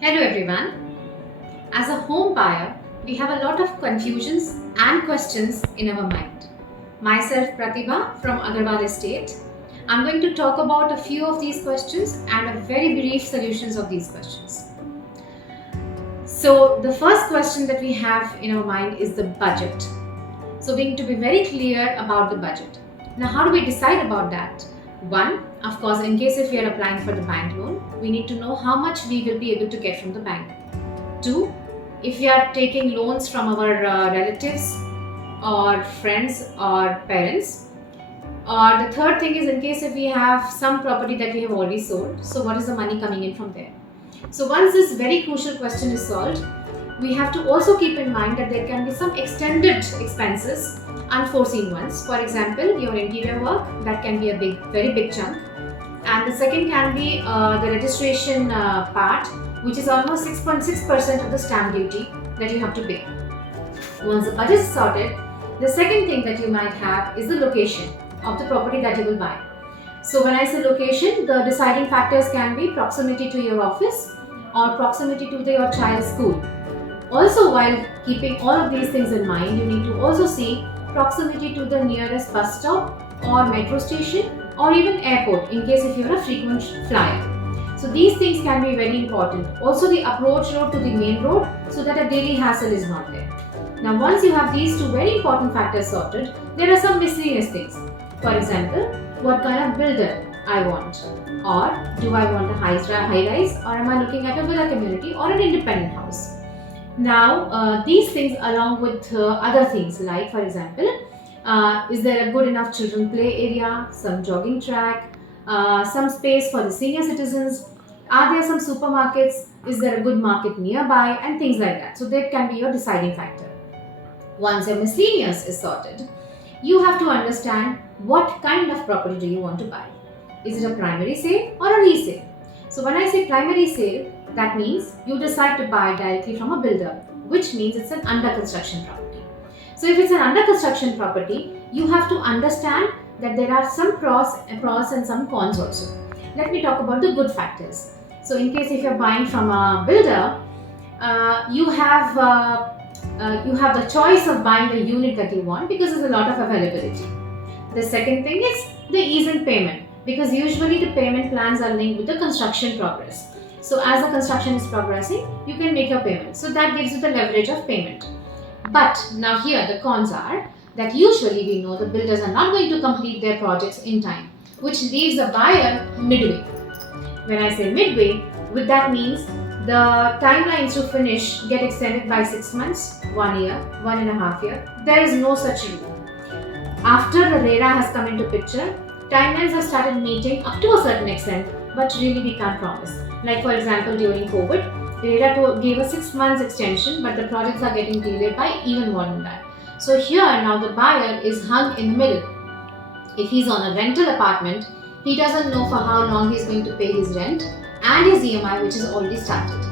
Hello everyone. As a home buyer, we have a lot of confusions and questions in our mind. Myself, Pratibha from Agarwal Estate. I'm going to talk about a few of these questions and a very brief solutions of these questions. So, the first question that we have in our mind is the budget. So, we need to be very clear about the budget. Now, how do we decide about that? One, of course, in case if we are applying for the bank loan, we need to know how much we will be able to get from the bank. Two, if we are taking loans from our relatives or friends or parents. Or the third thing is in case if we have some property that we have already sold, so what is the money coming in from there? So once this very crucial question is solved, we have to also keep in mind that there can be some extended expenses, unforeseen ones. For example, your interior work, that can be a very big chunk. And the second can be the registration part, which is almost 6.6% of the stamp duty that you have to pay. Once the budget is sorted, the second thing that you might have is the location of the property that you will buy. So when I say location, the deciding factors can be proximity to your office or proximity to your child's school. Also, while keeping all of these things in mind, you need to also see proximity to the nearest bus stop or metro station or even airport in case if you are a frequent flyer. So these things can be very important. Also the approach road to the main road so that a daily hassle is not there. Now once you have these two very important factors sorted, there are some miscellaneous things. For example, what kind of builder I want, or do I want a high-rise, or am I looking at a villa community or an independent house? Now these things along with other things like, for example, is there a good enough children play area, some jogging track, some space for the senior citizens? Are there some supermarkets? Is there a good market nearby? And things like that. So that can be your deciding factor. Once your miscellaneous is sorted, you have to understand what kind of property do you want to buy. Is it a primary sale or a resale? So when I say primary sale, that means you decide to buy directly from a builder, which means it's an under construction property. So if it's an under construction property, you have to understand that there are some pros and some cons also. Let me talk about the good factors. So in case if you're buying from a builder, you have the choice of buying the unit that you want because there's a lot of availability. The second thing is the ease in payment, because usually the payment plans are linked with the construction progress. So as the construction is progressing, you can make your payment. So that gives you the leverage of payment. But now here the cons are that usually we know the builders are not going to complete their projects in time, which leaves the buyer midway. When I say midway, with that means the timelines to finish get extended by 6 months, 1 year, 1.5 years. There is no such rule. After the RERA has come into picture, timelines have started meeting up to a certain extent, but really we can't promise. Like for example, during COVID, RERA gave a 6 months extension, but the projects are getting delayed by even more than that. So here now the buyer is hung in the middle. If he's on a rental apartment, he doesn't know for how long he's going to pay his rent and his EMI, which is already started.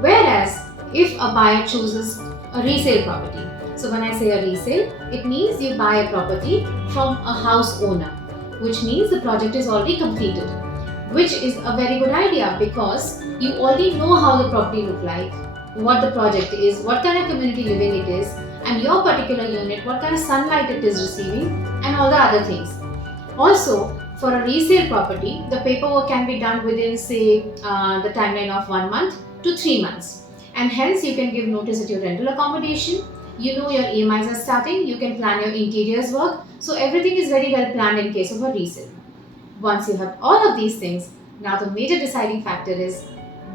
Whereas if a buyer chooses a resale property, so when I say a resale, it means you buy a property from a house owner, which means the project is already completed, which is a very good idea because you already know how the property look like, what the project is, what kind of community living it is, and your particular unit, what kind of sunlight it is receiving, and all the other things. Also, for a resale property, the paperwork can be done within say the timeline of 1 month to 3 months, and hence you can give notice at your rental accommodation. You know your EMIs are starting, you can plan your interiors work, so everything is very well planned in case of a resale. Once you have all of these things, now the major deciding factor is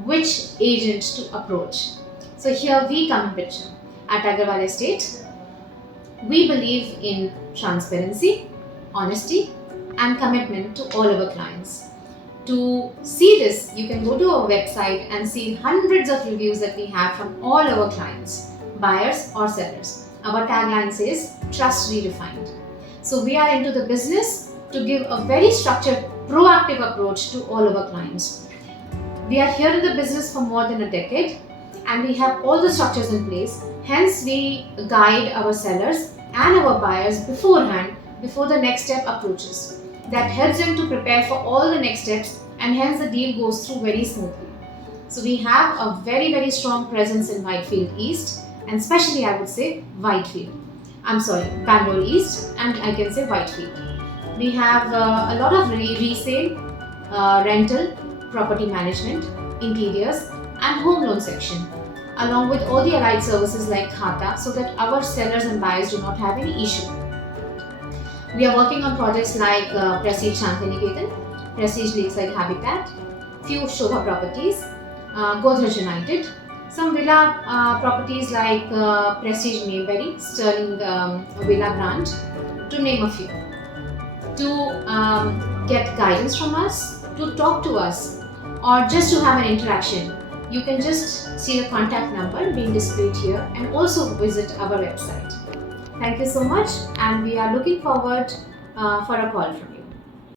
which agent to approach. So here we come in picture. At Agarwal Estate, we believe in transparency, honesty, and commitment to all our clients. To see this, you can go to our website and see hundreds of reviews that we have from all our clients, buyers or sellers. Our tagline says, trust redefined. So we are into the business to give a very structured, proactive approach to all our clients. We are here in the business for more than a decade and we have all the structures in place. Hence, we guide our sellers and our buyers beforehand before the next step approaches. That helps them to prepare for all the next steps and hence the deal goes through very smoothly. So we have a very strong presence in Whitefield East, and especially I would say Whitefield. I'm sorry, Bangalore East, and I can say Whitefield. We have a lot of resale, rental, property management, interiors, and home loan section, along with all the allied services like Khata, so that our sellers and buyers do not have any issue. We are working on projects like Prestige Shantiniketan, Prestige Lakeside Habitat, few Shobha properties, Godrej United, some villa properties like Prestige Mayberry, Sterling Villa Grant, to name a few. To get guidance from us, to talk to us, or just to have an interaction, you can just see the contact number being displayed here and also visit our website. Thank you so much, and we are looking forward for a call from you.